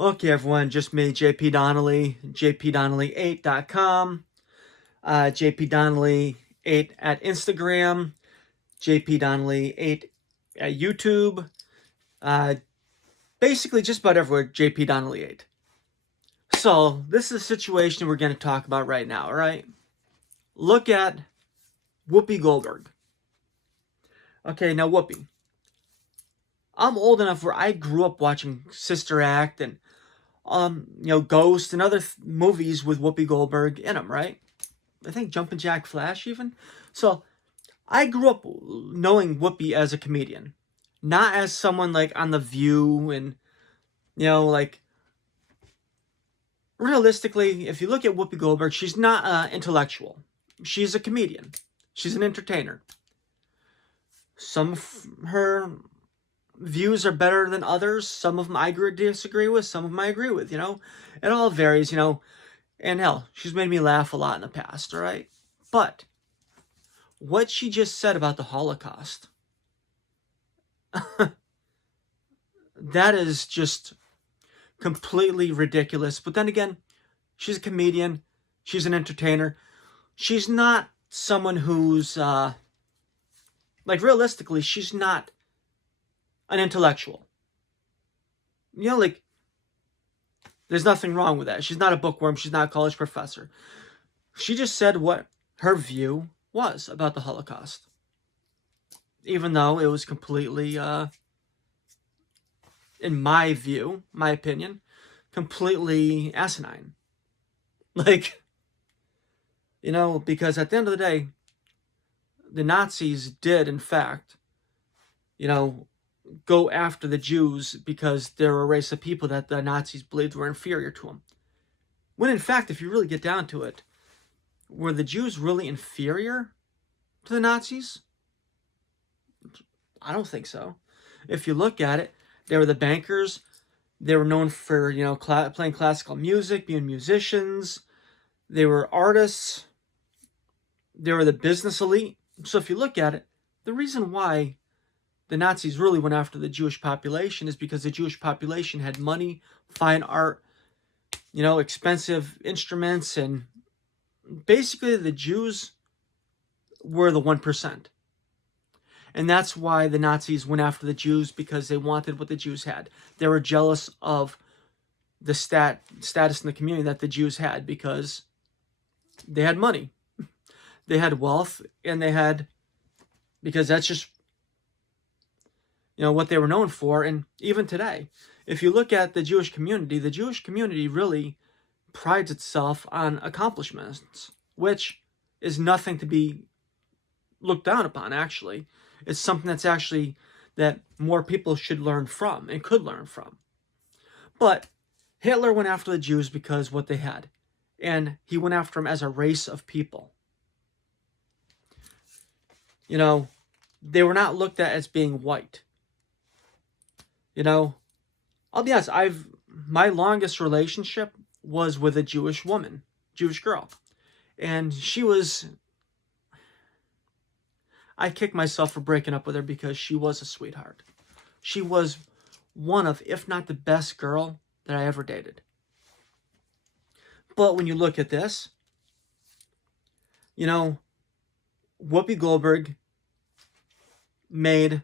Okay, everyone, just me, JP Donnelly, jpdonnelly8.com, JP Donnelly8 at Instagram, JP Donnelly8 at YouTube, uh, basically just about everywhere, JP Donnelly8. So, this is a situation we're going to talk about right now, all right? Look at Whoopi Goldberg. Okay, now Whoopi. I'm old enough where I grew up watching Sister Act and Ghost and other movies with Whoopi Goldberg in them, right? I think Jumpin' Jack Flash even. So I grew up knowing Whoopi as a comedian, not as someone like on The View and like realistically, if you look at Whoopi Goldberg, she's not intellectual. She's a comedian. She's an entertainer. Some of her views are better than others. Some of them I disagree with. Some of them I agree with. It all varies. And hell, she's made me laugh a lot in the past. All right, but what she just said about the Holocaust, that is just completely ridiculous. But then again, she's a comedian. She's an entertainer. She's not someone who's, realistically, she's not an intellectual. There's nothing wrong with that. She's not a bookworm. She's not a college professor. She just said what her view was about the Holocaust. Even though it was completely, in my view, my opinion, completely asinine. Because at the end of the day, the Nazis did, in fact, go after the Jews because they're a race of people that the Nazis believed were inferior to them. When in fact, if you really get down to it, were the Jews really inferior to the Nazis? I don't think so. If you look at it, they were the bankers. They were known for, playing classical music, being musicians. They were artists. They were the business elite. So if you look at it, the reason why the Nazis really went after the Jewish population is because the Jewish population had money, fine art, expensive instruments, and basically the Jews were the 1%. And that's why the Nazis went after the Jews, because they wanted what the Jews had. They were jealous of the status in the community that the Jews had, because they had money, they had wealth, and because that's just what they were known for. And even today, if you look at the Jewish community really prides itself on accomplishments, which is nothing to be looked down upon, actually. It's something that more people should learn from and could learn from. But Hitler went after the Jews because what they had. And he went after them as a race of people. They were not looked at as being white. I'll be honest, my longest relationship was with a Jewish girl. And I kicked myself for breaking up with her because she was a sweetheart. She was one of, if not the best girl that I ever dated. But when you look at this, Whoopi Goldberg made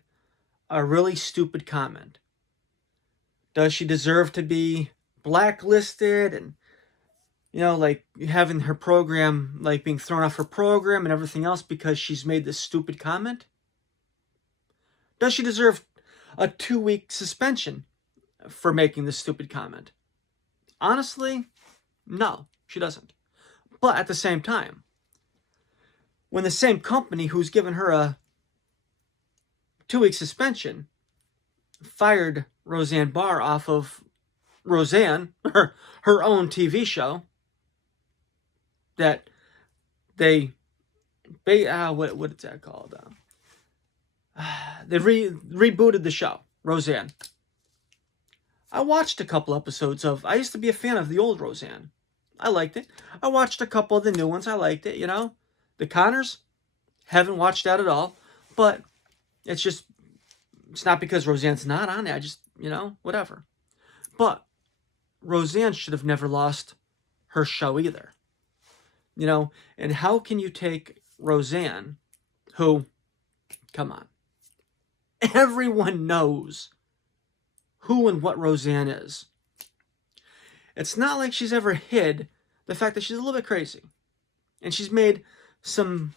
a really stupid comment. Does she deserve to be blacklisted and, having her program, being thrown off her program and everything else because she's made this stupid comment? Does she deserve a 2-week suspension for making this stupid comment? Honestly, no, she doesn't. But at the same time, when the same company who's given her a 2-week suspension fired Roseanne Barr off of Roseanne, her own TV show, that what is that called? They rebooted the show, Roseanne. I watched a couple episodes I used to be a fan of the old Roseanne. I liked it. I watched a couple of the new ones. I liked it, The Connors, haven't watched that at all. But it's not because Roseanne's not on it. I just, whatever. But Roseanne should have never lost her show either. You know, and how can you take Roseanne, who, come on, everyone knows who and what Roseanne is. It's not like she's ever hid the fact that she's a little bit crazy. And she's made some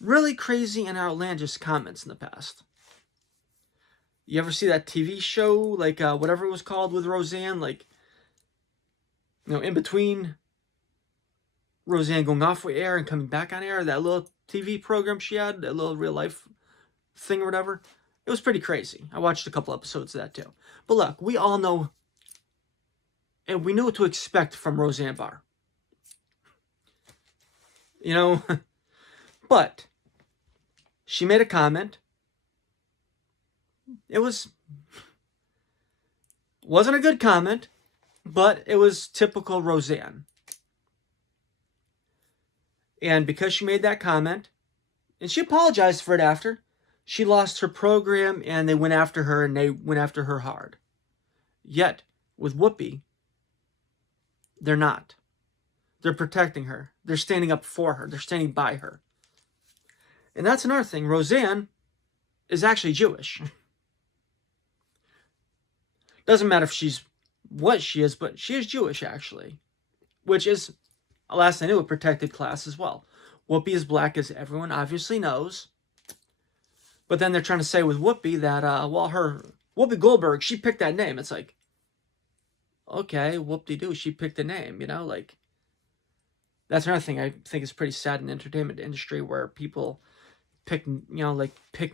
really crazy and outlandish comments in the past. You ever see that TV show, like whatever it was called with Roseanne? Like, you know, in between Roseanne going off with air and coming back on air, that little TV program she had, that little real life thing or whatever. It was pretty crazy. I watched a couple episodes of that too. But look, we all know, and we knew what to expect from Roseanne Barr. You know, but she made a comment. It wasn't a good comment, but it was typical Roseanne. And because she made that comment, and she apologized for it after, she lost her program and they went after her, and they went after her hard. Yet, with Whoopi, they're not. They're protecting her. They're standing up for her. They're standing by her. And that's another thing. Roseanne is actually Jewish. Doesn't matter if she's what she is, but she is Jewish, actually. Which is, last I knew, a protected class as well. Whoopi is black, as everyone obviously knows. But then they're trying to say with Whoopi that, Whoopi Goldberg, she picked that name. It's like, okay, whoop-de-doo, she picked a name, you know? Like, that's another thing I think is pretty sad in the entertainment industry, where people pick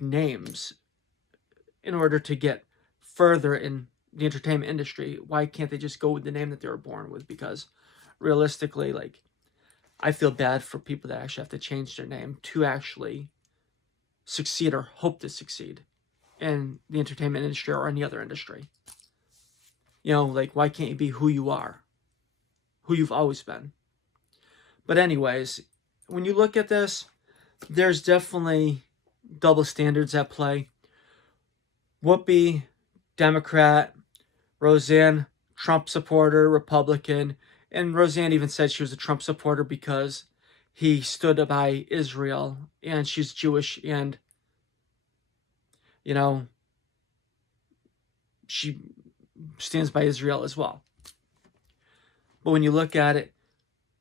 names in order to get further in the entertainment industry. Why can't they just go with the name that they were born with? Because realistically, like, I feel bad for people that actually have to change their name to actually succeed or hope to succeed in the entertainment industry or any other industry. You know, like, why can't you be who you are? Who you've always been? But anyways, when you look at this, there's definitely double standards at play. Whoopi, Democrat. Roseanne, Trump supporter, Republican. And Roseanne even said she was a Trump supporter because he stood by Israel, and she's Jewish, and, you know, she stands by Israel as well. But when you look at it,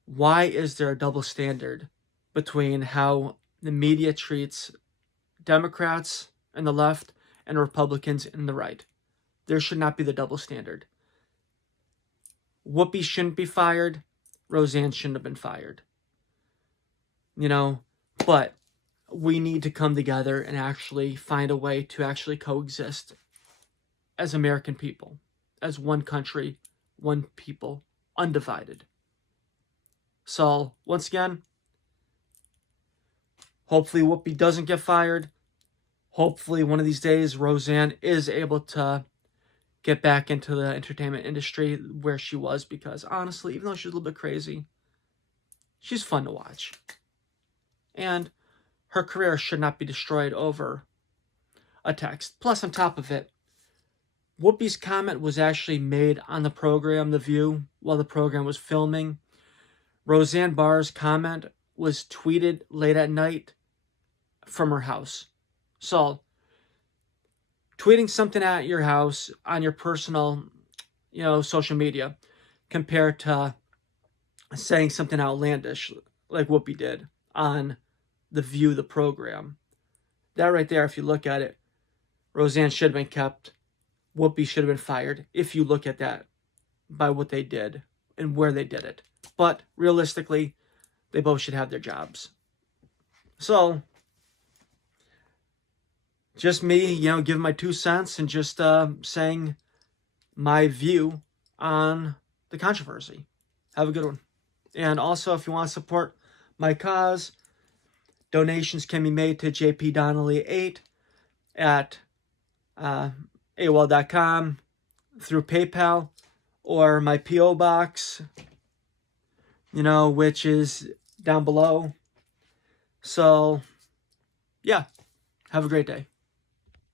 why is there a double standard between how the media treats Democrats in the left and Republicans in the right? There should not be the double standard. Whoopi shouldn't be fired. Roseanne shouldn't have been fired. You know, but we need to come together and actually find a way to actually coexist as American people, as one country, one people, undivided. So, once again, hopefully Whoopi doesn't get fired. Hopefully one of these days Roseanne is able to get back into the entertainment industry where she was, because honestly, even though she's a little bit crazy, she's fun to watch. And her career should not be destroyed over a text. Plus, on top of it, Whoopi's comment was actually made on the program, The View, while the program was filming. Roseanne Barr's comment was tweeted late at night from her house. So, tweeting something at your house on your personal, social media, compared to saying something outlandish like Whoopi did on The View, the program. That right there, if you look at it, Roseanne should have been kept. Whoopi should have been fired, if you look at that by what they did and where they did it. But realistically, they both should have their jobs. So, just me, giving my 2 cents and just saying my view on the controversy. Have a good one. And also, if you want to support my cause, donations can be made to JP Donnelly 8 at AOL.com, through PayPal, or my P.O. Box, which is down below. So, yeah, have a great day.